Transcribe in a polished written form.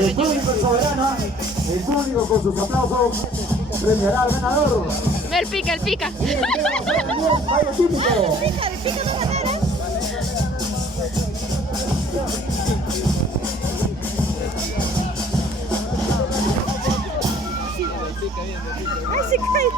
El público soberano, el público con sus aplausos premiará al ganador. El pica, el pica. Baile típico. El pica no ganara. Ay, se cae.